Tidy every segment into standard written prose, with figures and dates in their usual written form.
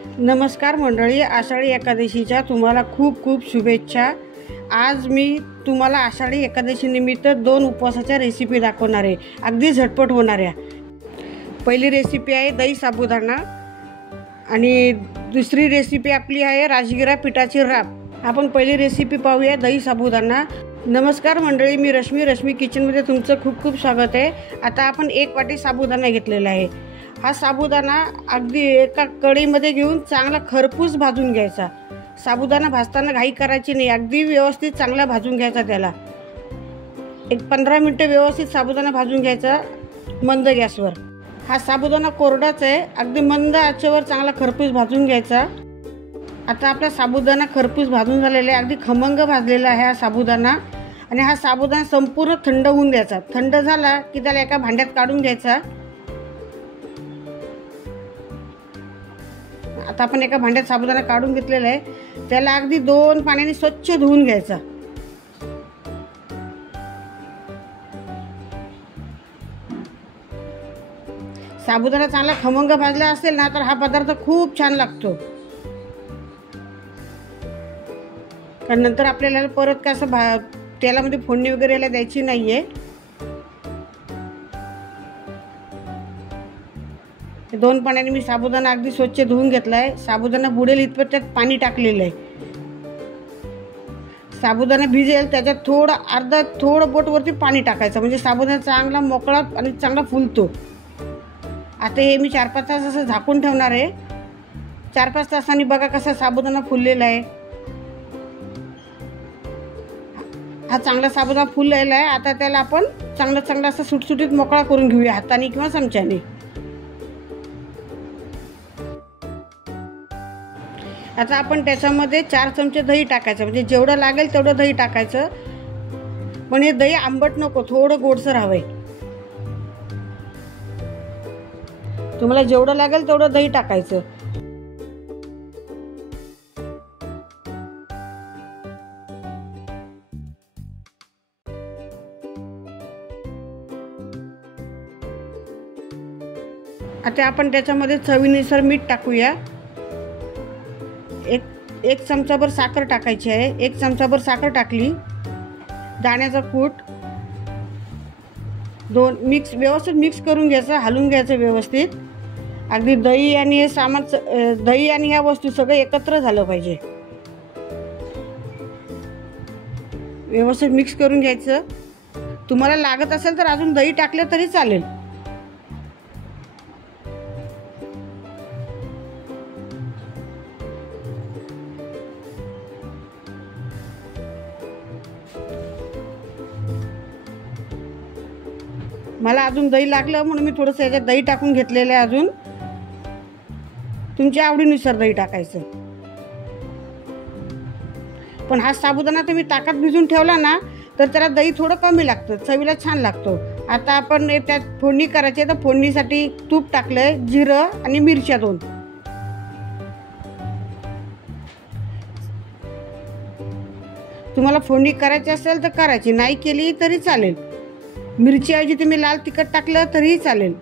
नमस्कार मंडळी, आषाढी एकादशीच्या तुम्हाला खूप खूप शुभेच्छा। आज मी तुम्हाला आषाढी एकादशी निमित्त 2 उपवासाच्या रेसिपी दाखवणार आहे, अगदी झटपट होणाऱ्या। पहिली रेसिपी आहे दही साबुदाणा आणि दुसरी रेसिपी आपली आहे राजगिरा पिठाची राब। आपण पहिली रेसिपी पाहूया, दही साबुदाणा। नमस्कार मंडळी, मी रश्मी किचनमध्ये तुमचं खूप खूप स्वागत आहे। आता आपण 1 वाटी साबुदाणा घेतलेला आहे। हा साबुदाणा अगदी एका कढईमध्ये घेऊन चांगला खरपूस भाजून घ्यायचा। साबुदाणा भाजताना घाई करायची नाही, अगदी व्यवस्थित चांगला भाजून घ्यायचा। त्याला एक 15 मिनिटे व्यवस्थित साबुदाणा भाजून घ्यायचा मंद गॅसवर। हा साबुदाणा कोरडाच आहे, अगदी मंद आचेवर चांगला खरपूस भाजून घ्यायचा। आता आपला साबुदाणा खरपूस भाजून झालेला आहे, अगदी खमंग भाजलेला आहे हा साबुदाणा। आणि हा साबुदाणा संपूर्ण थंड होऊन द्यायचा। थंड झाला की त्याला एका भांड्यात काढून घ्यायचा। आता आपण एका भांड्यात साबुदाणा काढून घेतलेला आहे, त्याला अगदी 2 पाण्याने स्वच्छ धुवून घ्यायचा। साबुदाणा चांगला खमंग भाजला असेल ना तर हा पदार्थ खूप छान लागतो। कारण नंतर आपल्याला परत कसं तेलामध्ये फोडणी वगैरे याला द्यायची नाहीये। 2 पाण्याने मी साबुदाणा अगदी स्वच्छ धुवून घेतलाय। साबुदाणा बुडेल इतपत त्यात पाणी टाकलेलं आहे। साबुदाणा भिजेल त्याच्यात थोडं बोट वरती पाणी टाकायचं, म्हणजे साबुदाणा चांगला मोकळा आणि चांगला फुलतो। आता हे मी 4-5 तास असं झाकून ठेवणार आहे। 4-5 तासांनी बघा कसा साबुदाणा फुललेला आहे। हा चांगला साबुदाणा फुललेला आहे। आता त्याला आपण चांगला असं सुटसुटीत मोकळा करून घेऊया हाताने किंवा चमच्याने। आता आपण त्याच्यामध्ये 4 चमचे दही टाकायचं, म्हणजे जेवढं लागेल तेवढं दही टाकायचं। पण हे दही आंबट नको, थोडं गोडसर हवंय। तुम्हाला जेवढं लागेल तेवढं दही टाकायचं। आता आपण त्याच्यामध्ये चवीनुसार मीठ टाकूया। एक चमचाभर साखर टाकायची आहे। 1 चमचाभर साखर टाकली। दाण्याचा कूट 2 व्यवस्थित मिक्स करून घ्यायचं, हलवून घ्यायचं व्यवस्थित। अगदी दही आणि हे सामान, दही आणि ह्या वस्तू सगळं एकत्र झालं पाहिजे। व्यवस्थित मिक्स करून घ्यायचं। तुम्हाला लागत असेल तर अजून दही टाकलं तरी चालेल। मला अजून दही लागलं म्हणून मी थोडंसं याच्यात दही टाकून घेतलेलं आहे। अजून तुमच्या आवडीनुसार दही टाकायचं। पण हा साबुदाणा तुम्ही ताकात भिजून ठेवला ना तर त्याला दही थोडं कमी लागतं, चवीला छान लागतो। आता आपण त्यात फोडणी करायची, तर फोडणीसाठी तूप टाकलंय, जिरं आणि मिरच्या 2। तुम्हाला फोडणी करायची असेल तर करायची, नाही केली तरी चालेल। मिरची ऐवजी तुम्ही लाल तिखट टाकलं तरीही चालेल।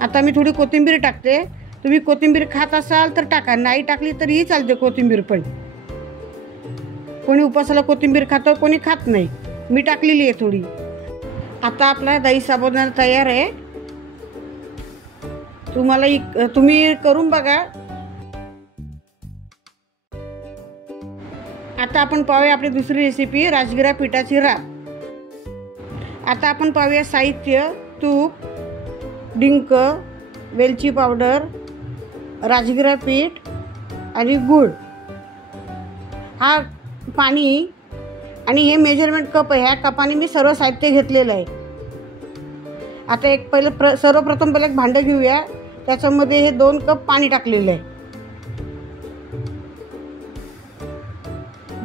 आता मी थोडी कोथिंबीर टाकते। तुम्ही कोथिंबीर खात असाल तर टाका, नाही टाकली तरीही चालते कोथिंबीर। पण कोणी उपवासाला कोथिंबीर खातं, कोणी खात नाही। मी टाकलेली आहे थोडी। आता आपला दही साबुदाणा तयार आहे। तुम्ही करून बघा। आता आपण पाहूया आपली दुसरी रेसिपी, राजगिरा पिठाची राब। आता आपण पाहूया साहित्य: तूप, डिंक, वेलची पावडर, राजगिरा पीठ आणि गूळ, हा पाणी आणि हे मेजरमेंट कप आहे। ह्या कपाने मी सर्व साहित्य घेतलेलं आहे। आता सर्वप्रथम एक भांडं घेऊया, त्याच्यामध्ये हे 2 कप पाणी टाकलेलं आहे।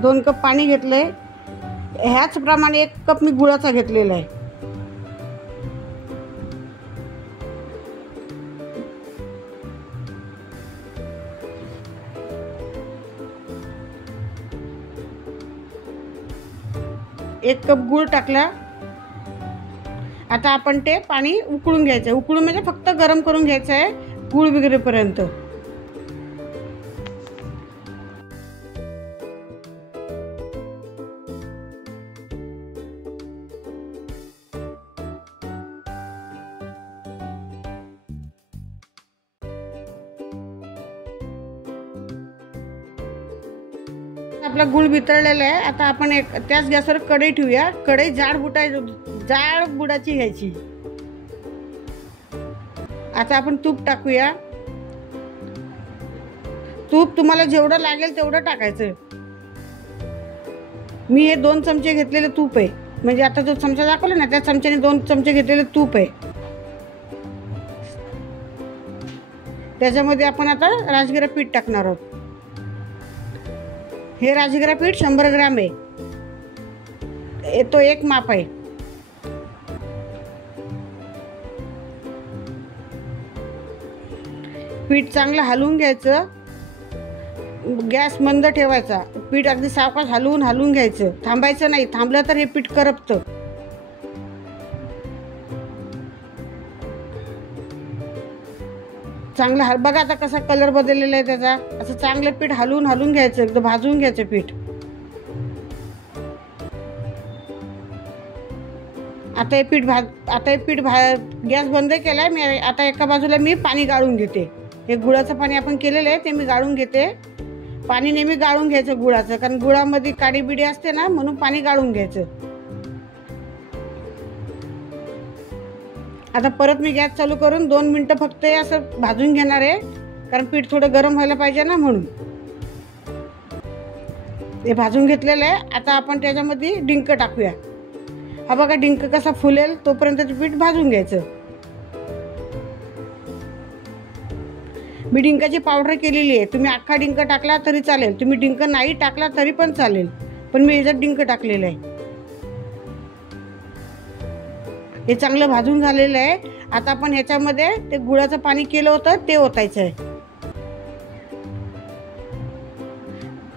2 कप पाणी घेतलंय। ह्याच प्रमाणे 1 कप मी गुळाचा घेतलेला आहे। एक कप गूळ टाकला। आता आपण ते पाणी उकळून घ्यायचं, उकळून म्हणजे फक्त गरम करून घ्यायचं आहे गूळ विगरेपर्यंत. आपला गूळ वितळलेला आहे. आता आपण एक त्याच गॅसवर कढई ठेवूया. कढई जाड बुडाची घ्यायची. आता आपण तूप टाकूया. तूप तुम्हाला जेवढं लागेल तेवढं टाकायचं. मी हे 2 चमचे घेतलेले तूप आहे, म्हणजे आता जो चमचा दाखवला ना त्या चमच्याने 2 चमचे घेतलेले तूप आहे. त्याच्यामध्ये आपण आता राजगिरा पीठ टाकणार आहोत. हे राजगिरा पीठ 100 ग्रॅम आहे. तो एक माप आहे. पीठ चांगलं हलवून घ्यायचं. गॅस मंद ठेवायचा. पीठ अगदी सावकाश हलवून घ्यायचं. थांबायचं नाही, थांबलं तर हे पीठ करपतं. चांगलं बघा आता कसा कलर बदललेला आहे त्याचा. असं चांगलं पीठ हलवून घ्यायचं, एकदम भाजून घ्यायचं पीठ. आता हे पीठ गॅस बंद केलाय मी. आता एका बाजूला मी पाणी गाळून घेते. हे गुळाचं पाणी आपण केलेलं आहे ते मी गाळून घेते. पाणी नेहमी गाळून घ्यायचं गुळाचं, कारण गुळामध्ये काडी बिडी असते ना, म्हणून पाणी गाळून घ्यायचं. आता परत मी गॅस चालू करून 2 मिनिटं फक्त असं भाजून घेणार आहे, कारण पीठ थोडं गरम व्हायला पाहिजे ना, म्हणून. हे भाजून घेतलेलं आहे. आता आपण त्याच्यामध्ये डिंक टाकूया. हा बघा डिंक कसा फुलेल तोपर्यंत ते पीठ भाजून घ्यायचं. मी डिंकाची पावडर केलेली आहे. तुम्ही अख्खा डिंक टाकला तरी चालेल, तुम्ही डिंक नाही टाकला तरी पण चालेल, पण मी ह्याच्यात डिंक टाकलेलं आहे. हे चांगलं भाजून झालेलं आहे. आता आपण ह्याच्यामध्ये ते गुळाचं पाणी केलं होतं ते ओतायचं आहे.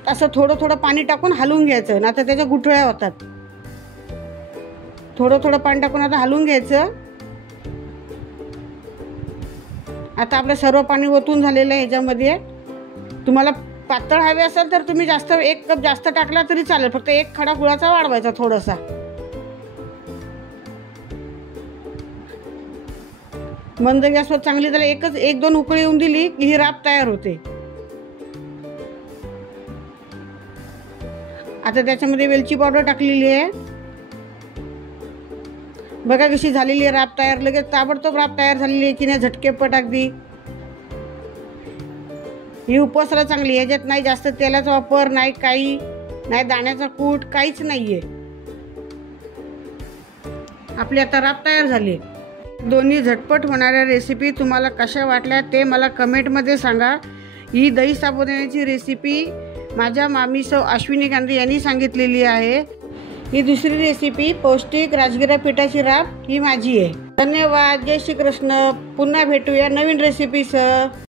असं थोडं पाणी टाकून हलवून घ्यायचं, ना तर त्याच्या गुठळ्या होतात. थोडं पाणी टाकून आता हलवून घ्यायचं. आता आपलं सर्व पाणी ओतून झालेलं आहे. ह्याच्यामध्ये तुम्हाला पातळ हवे असेल तर तुम्ही 1 कप जास्त टाकला तरी चालेल. फक्त 1 खडा गुळाचा वाढवायचा थोडासा. मंद गॅसवर चांगली त्याला 1-2 उकळी येऊन दिली की ही राब तयार होते. आता त्याच्यामध्ये वेलची पावडर टाकलेली आहे. बघा कशी झालेली आहे राब तयार. लगेच ताबडतोब राब तयार झालेली आहे की नाही, झटकेपट अगदी. ही उपवासाला चांगली. ह्याच्यात नाही जास्त तेलाचा वापर, नाही काही नाही, दाण्याचा कूट काहीच नाहीये. आपली आता राब तयार झाली. दोन्ही झटपट होणाऱ्या रेसिपी तुम्हाला कशा वाटल्या ते मला कमेंटमध्ये सांगा. ही दही साबुदाण्याची रेसिपी माझ्या मामी सौ अश्विनी गांधी यांनी सांगितलेली आहे. ही दुसरी रेसिपी पौष्टिक राजगिरा पिठाची राब ही माझी आहे. धन्यवाद. जय श्री कृष्ण. पुन्हा भेटूया नवीन रेसिपीसह.